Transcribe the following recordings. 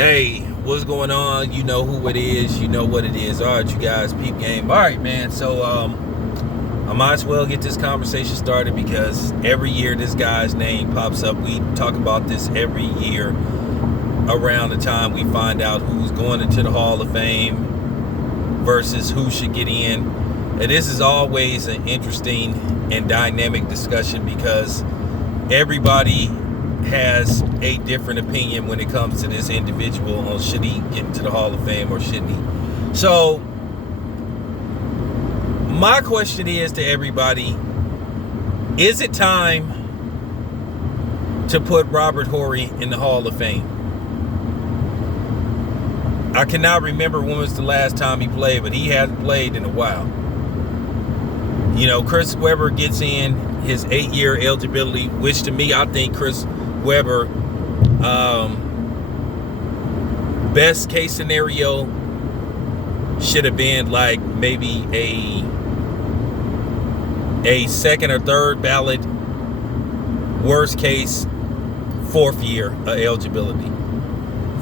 Hey, what's going on? You know who it is. You know what it is. All right, you guys, peep game. All right, man. So, I might as well get this conversation started because every year this guy's name pops up. We talk about this every year around the time we find out who's going into the Hall of Fame versus who should get in. And this is always an interesting and dynamic discussion because everybody has a different opinion when it comes to this individual on should he get into the Hall of Fame or shouldn't he. So my question is to everybody, is it time to put Robert Horry in the Hall of Fame? I cannot remember when was the last time he played, but he hasn't played in a while. You know, Chris Webber gets in his 8-year eligibility, which to me, I think Chris Webber, best case scenario should have been like maybe a second or third ballot, worst case 4th year of eligibility.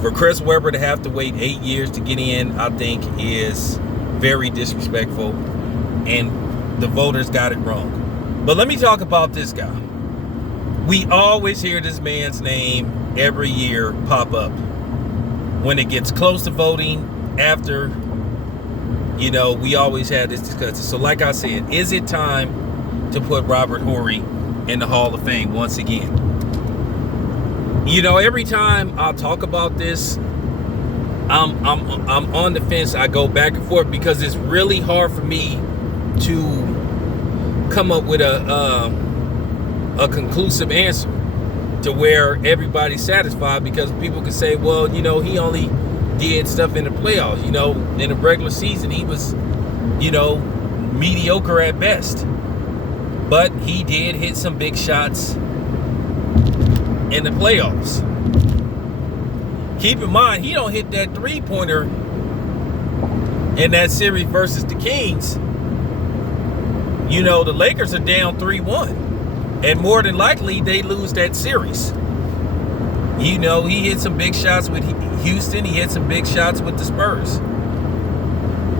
For Chris Webber to have to wait 8 years to get in, I think is very disrespectful, and the voters got it wrong. But let me talk about this guy. We always hear this man's name every year pop up. When it gets close to voting, after, you know, we always have this discussion. So like I said, is it time to put Robert Horry in the Hall of Fame once again? You know, every time I talk about this, I'm on the fence. I go back and forth because it's really hard for me to come up with a conclusive answer to where everybody's satisfied, because people can say, well, you know, he only did stuff in the playoffs. You know, in the regular season, he was, you know, mediocre at best. But he did hit some big shots in the playoffs. Keep in mind, he don't hit that three-pointer in that series versus the Kings. You know, the Lakers are down 3-1. And more than likely, they lose that series. You know, he hit some big shots with Houston. He hit some big shots with the Spurs.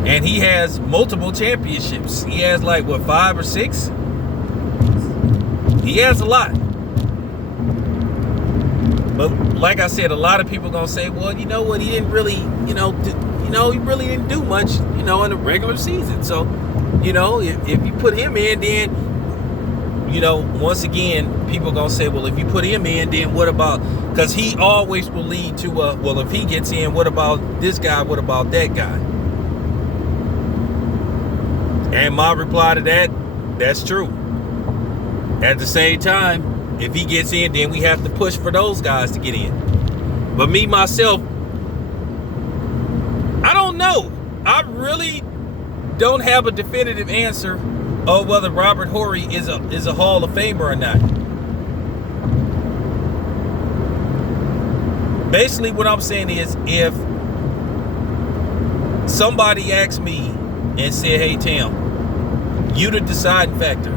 And he has multiple championships. He has like, what, 5 or 6? He has a lot. But like I said, a lot of people going to say, well, you know what, he didn't really, he really didn't do much, in the regular season. So, if you put him in, then, once again, people going to say, well, if you put him in, then what about, because he always will lead to, well, if he gets in, what about this guy? What about that guy? And my reply to that, that's true. At the same time, if he gets in, then we have to push for those guys to get in. But me, myself, I don't know. I really don't have a definitive answer of whether Robert Horry is a Hall of Famer or not. Basically, what I'm saying is, if somebody asked me and said, hey, Tim, you the deciding factor.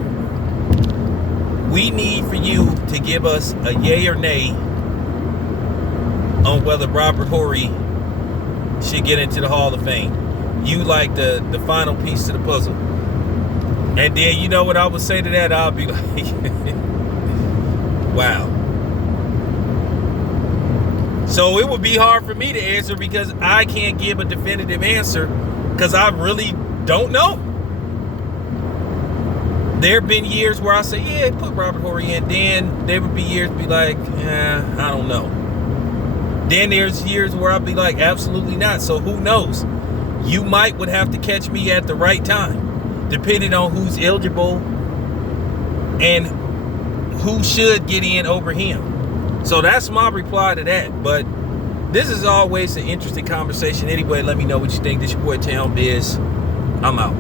We need for you to give us a yay or nay on whether Robert Horry should get into the Hall of Fame. You like the final piece to the puzzle. And then you know what I would say to that? I'll be like, wow. So it would be hard for me to answer because I can't give a definitive answer because I really don't know. There have been years where I say, yeah, put Robert Horry in. Then there would be years be like, I don't know. Then there's years where I'll be like, absolutely not. So who knows? You would have to catch me at the right time, depending on who's eligible and who should get in over him. So that's my reply to that. But this is always an interesting conversation. Anyway, let me know what you think. This your boy Town Biz. I'm out.